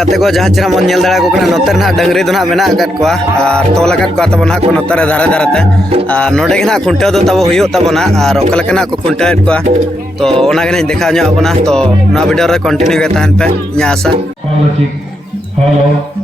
गाते को जहाँ चेहरा मन नेल दाड़ा को कना नोते ना डंगरी दो ना मेना आकात को और तोल आकात को तब ना को नोते धारे धारेते और नोडे के ना खुंटे दो तब हुयो तब ना और ओकल के ना को खुंटे को तो ओना के देखा ᱧᱚᱜ ᱟᱵᱚᱱᱟ तो ना वीडियो रे कंटिन्यू के तहन पे ᱤᱧᱟᱹᱜ आशा हेलो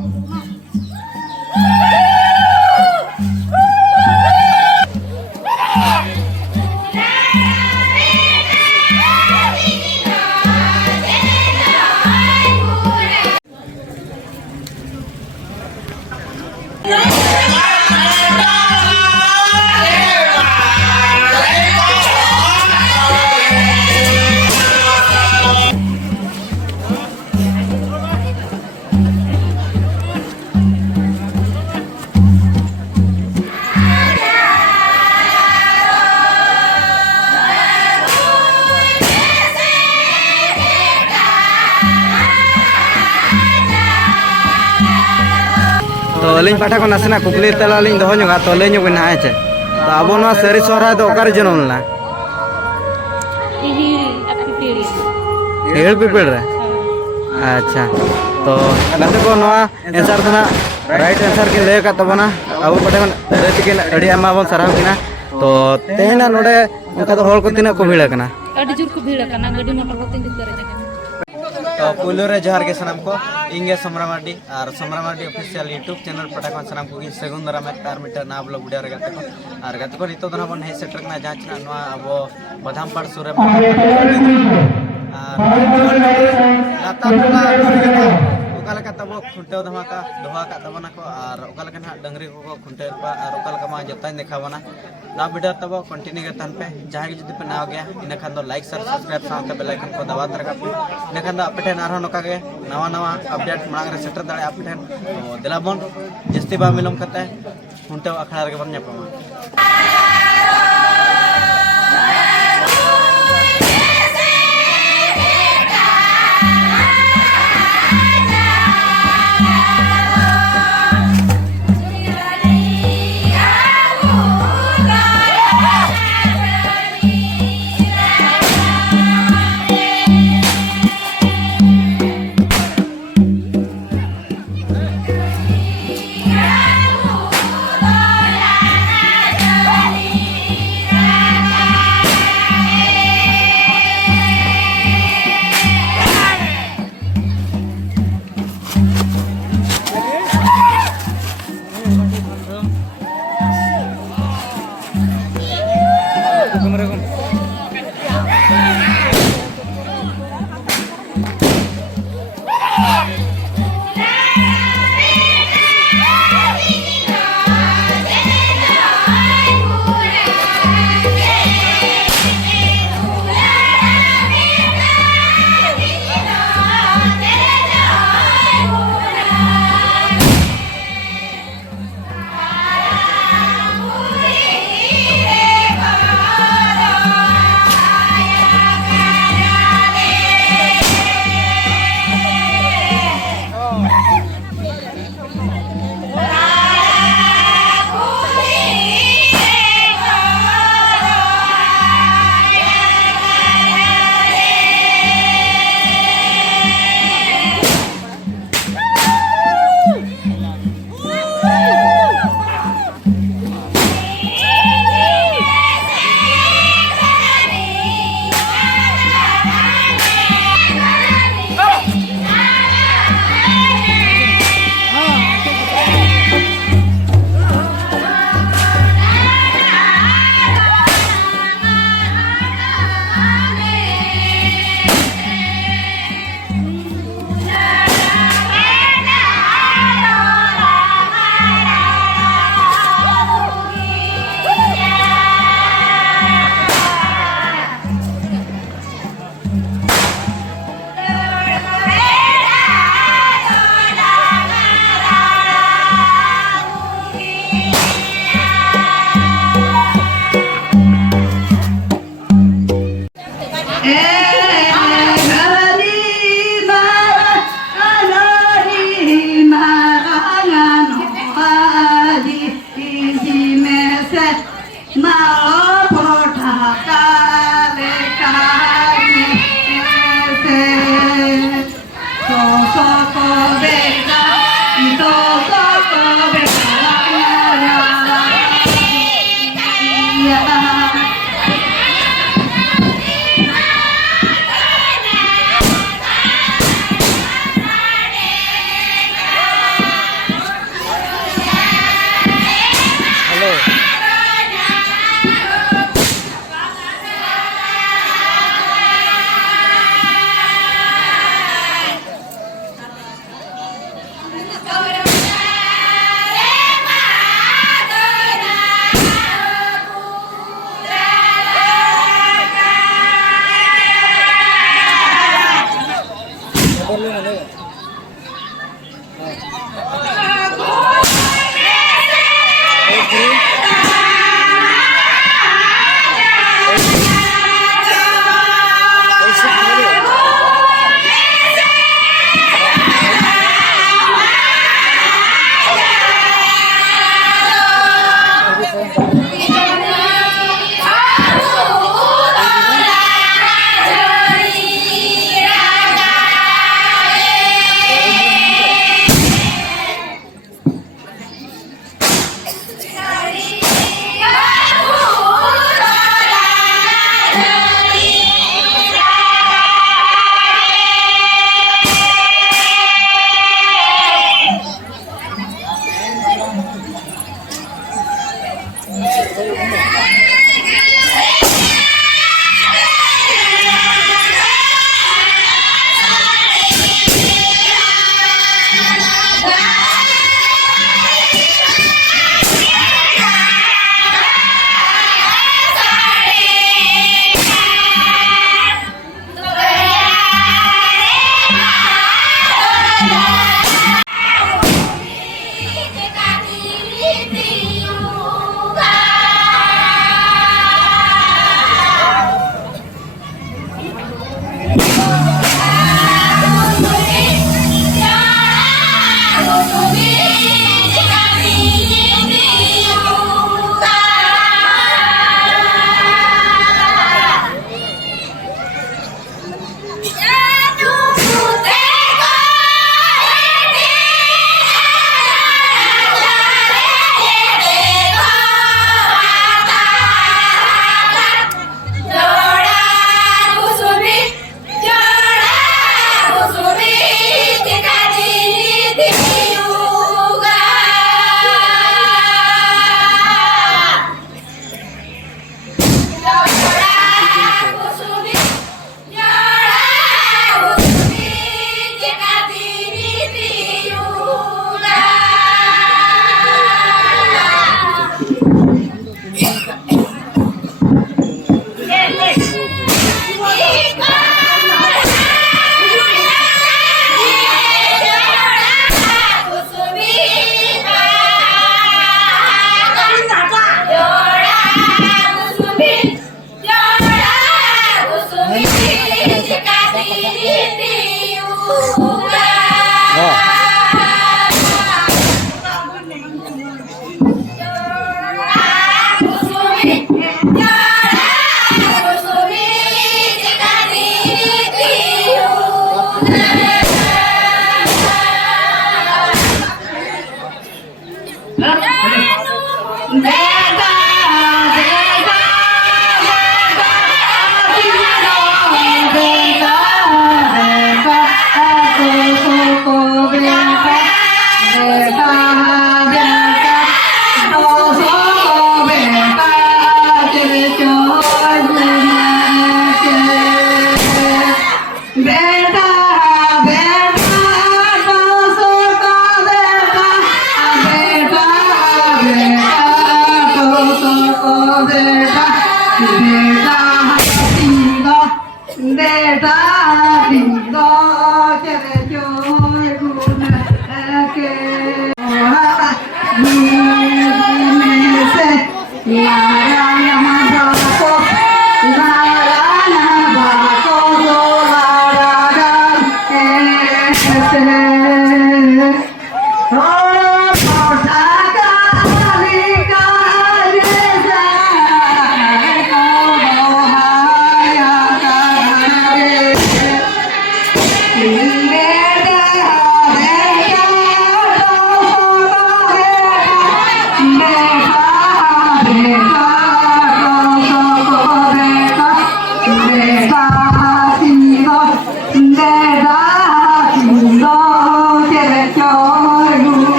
तो अलिंग पाठा को नासेना कुकली तला लिंग दहो ᱧᱚᱜᱟ तो ले ᱧᱚᱜ ना है तो अब नो सरी सोहरा तो ओकर जनम ना हेल पीपल रे अच्छा तो गाते को नवा आंसर था राइट आंसर के ले का तबना अब पाठा को रेट के अड़ी आमा बन सराव किना तो तेना नोडे उनका तो होल को तिना को भीड़ कना अड़ी जुर को भीड़ कना गडी मोटर को तिन करे जगह तो पुलो रे जोहार के सनाम को इंगे समरा मार्डी और समरा मार्डी ऑफिशियल यूट्यूब चैनल पटा को सनाम को सेगुन दरा में तार मीटर ना ब्लॉग वीडियो रे गाते को नितो दना बन हे सेटर ना जांच ना नवा अब बदामपाड़ सुरे लाता टोला ओकाल का तब खुंटे धमाका दोहा का तबना को और ओकाल का डंगरी को खुंटे और ओकाल का मा जता देखावना ना वीडियो तब कंटिन्यू के तन पे जहां जदि पे ना गया इन खान दो लाइक शेयर सब्सक्राइब साथ बेल आइकन को दबा तरका पे इन खान दो अपडेट आरो नका के नवा नवा अपडेट मांग रे सेटर दाड़े अपडेट तो दिलाबन जस्ती बा मिलम कते खुंटे अखड़ा रे बन ᱧᱟᱯᱟᱢᱟ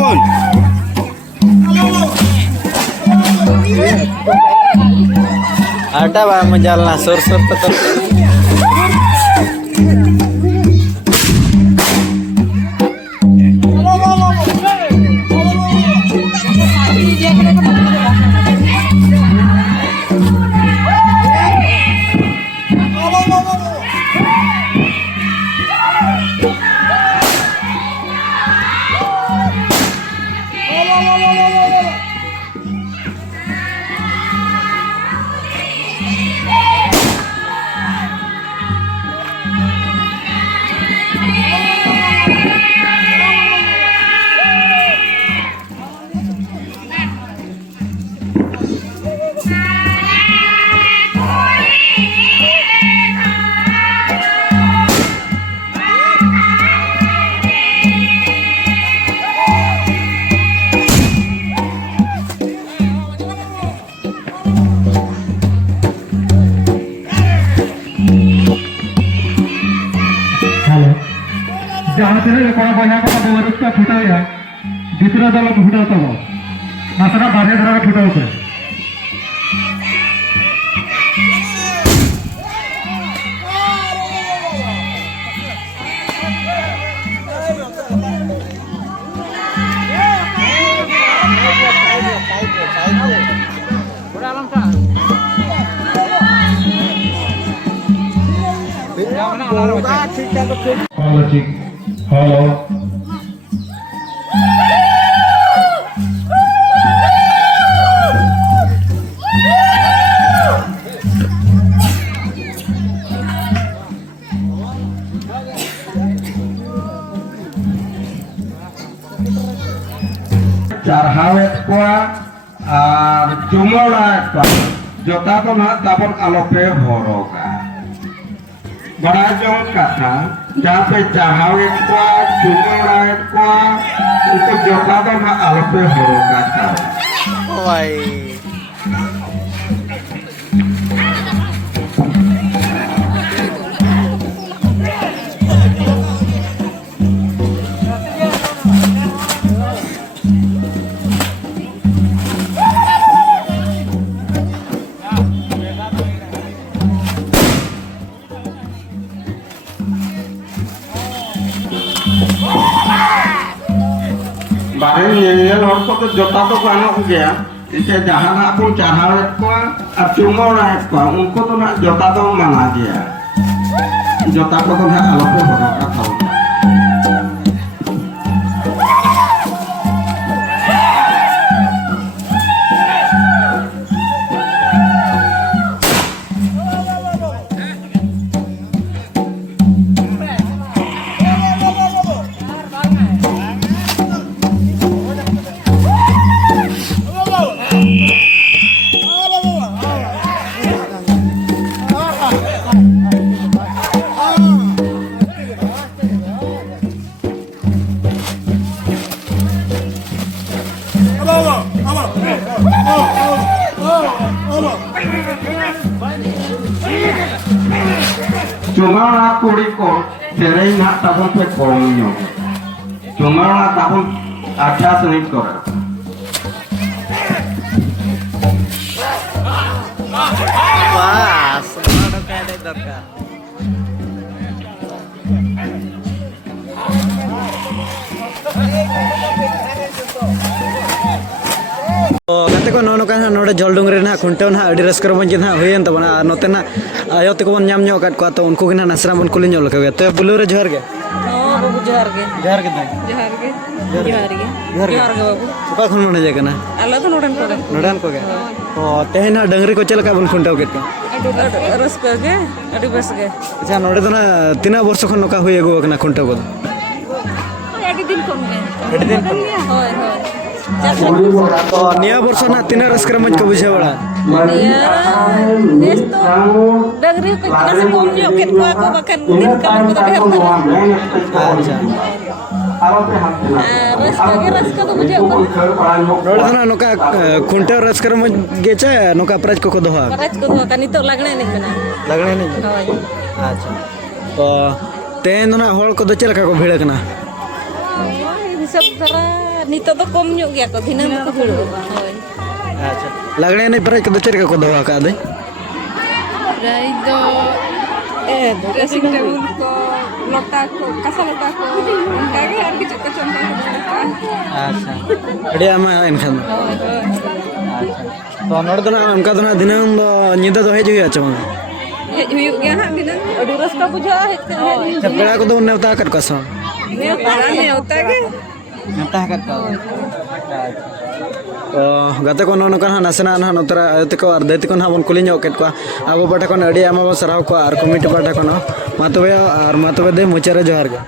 Apapun. Ada bang menjalan sur-sur tetap. जहाँ तेरे कोड़ा बना को बोलूँ तो फुटा है दूसरा दल फुटा तो वो मासरा बारे धरा फुटा होता है Halo cik, halo. Jarhawet kuah, jumlah kuah. Jota tu nak tapon alope horoga. Barajong kata, jape jahawet kuah, jumlah kuah. Itu jota tu nak alope horoga tau. Wai. Bareng nyel hor ko to jota to kano gaya इसे जहाना pun carhawet ko at cumaurait ko unko to na jota to mana dia jota ko to na alope horok atau cuma kuri ko serai nak tabun pe komyo cuma tabun acha senit kore Pas, semua kayak dorkar. Kata ko nono kan node joldung rena kunteun ha adi raskar mon jin ha huyen tabana note na ayo te ko mon nyam nyok kat ko to unku gina nasra mon kulin nyol ka te bulure johar ge Oh, babu johar ge. johar ge Johar ge. Johar ge. Johar ge babu. suka khun mon je kana Allah to nodan ko. nodan ko ge o te na dangri ko chelaka bon kuntaw ket ko Adi raskar ge, adi bas ge. acha node to na tina borso khon noka huye go kana kuntaw ko Adi din kon ge. adi din Hoy hoy. to niya borso na tina raskar mon ko bujhe wala Ya, des to dagri ko kasi kom yo ket ko ako bakan din kan ko tabe acha raska to bujhe ko node to na noka kuntaw raskar mon gecha noka praj ko ko doha paraj ko kan nito lagne ni kana. लगने नहीं Hoy. अच्छा तो तेन ना hall को दो चलका को भीड़ कना Hisap tara nito to kom yo gya ko dinam ko bhido. Hoy. अच्छा लगने नहीं पर को दो चलका को दवा का दे Raido dressing table ko lota ko kasa lota ko kage ar ki chakka chonta अच्छा बढ़िया मैं इन खान तो नोड़ तो ना उनका तो ना दिनम निदा तो है जो अच्छा मैं hej huyuk gya ha dinam adu raska buja hej जब बड़ा को तो उन्हें उतार कर कसो ne para ne hota ge उतार कर तो गते को non kan nasena na notara te ko ar deti kon habon kuliño ket ko abo bata kon adi ama bo sarau ko ar komite bata kono matobe de muchara johar ga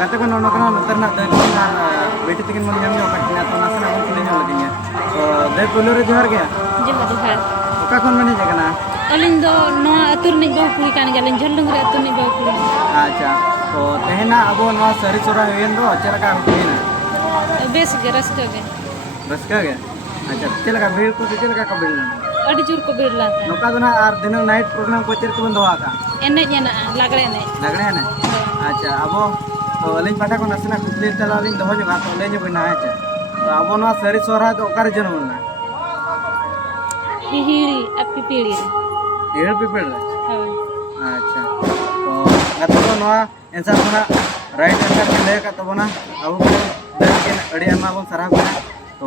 गाते को नोनो कना नतर ना दे बेटी तकिन मन जाम जो कटना तो नासना बन कुले जो लगिया तो दे पुलो रे जोहर गया जोहार ओका कोन मने जगना अलिंग दो नोआ अतुर निक बहु कुड़ी कान गलिन झलुंग रे अतुर निक बहु कुड़ी अच्छा तो तेहना अब नवा सरी सोरा हेन दो चलका हुइना बेस गे रस्का गे रस्का गे अच्छा चलका भीड़ को चलका का भीड़ अड़ी जुर को भीड़ लाता नोका दो ना आर दिन नाइट प्रोग्राम को चेर को बंद होआ का एने जना लागड़े ने लगड़े ने अच्छा अब तो अलिन पाटा को नसना कुतली तला अलिन दहो जगा तो ले जो ना अच्छा तो अब नवा सरी सोरा तो ओकार जनम ना हिहिरी अपी पीड़ी हेड़ पीपल रे हां अच्छा तो गाते को नवा एंसर बना राइट आंसर के ले का तो बना अब देन अड़ी अमा बन सराह बना तो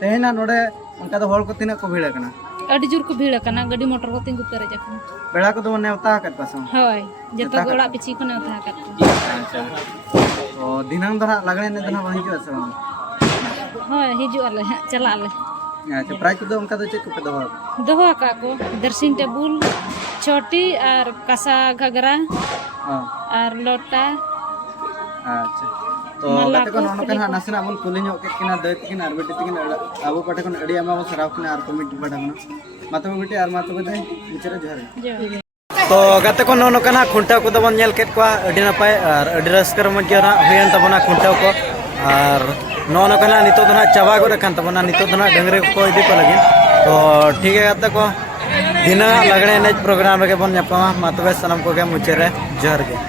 तेहना नोडे उनका तो होल को तिना को भीड़ कना अड़ी जुर को भीड़ कना गाड़ी मोटर को तिंगु पेरे जखन बेड़ा को तो नेवता कत पासो होय जतो गोड़ा पिची को नेवता कत अच्छा तो दिनंग दरा लगने ने दना बन जो से होय हिजु आले चला आले अच्छा प्राइस को तो उनका तो चेक पे दहो दोहा का को दर्शन टेबुल छोटी और कसा घगरा हां और लोटा अच्छा तो गाते को नोनो कना नसना बन कुली ᱧᱚᱜ के किना दे किना आर बेटी तिकिन अब पाटे को अड़ी अमा सराव किना आर कमिटी पाटा को मातो बेटी आर मातो बेटे बिचारा जोहर तो गाते को नोनो कना खुंटा को दबन नेल केट को अड़ी नपाय आर अड़ी रस्कर मगे ना हुयन तबना खुंटा को आर नोनो कना नितो दना चाबा गो रखन तबना नितो दना डंगरे को इदी को लगिन तो ठीक है गाते को दिना लगणे ने प्रोग्राम रे के बन न्यापमा मातबे सनम को के मुचेरे जोहर के।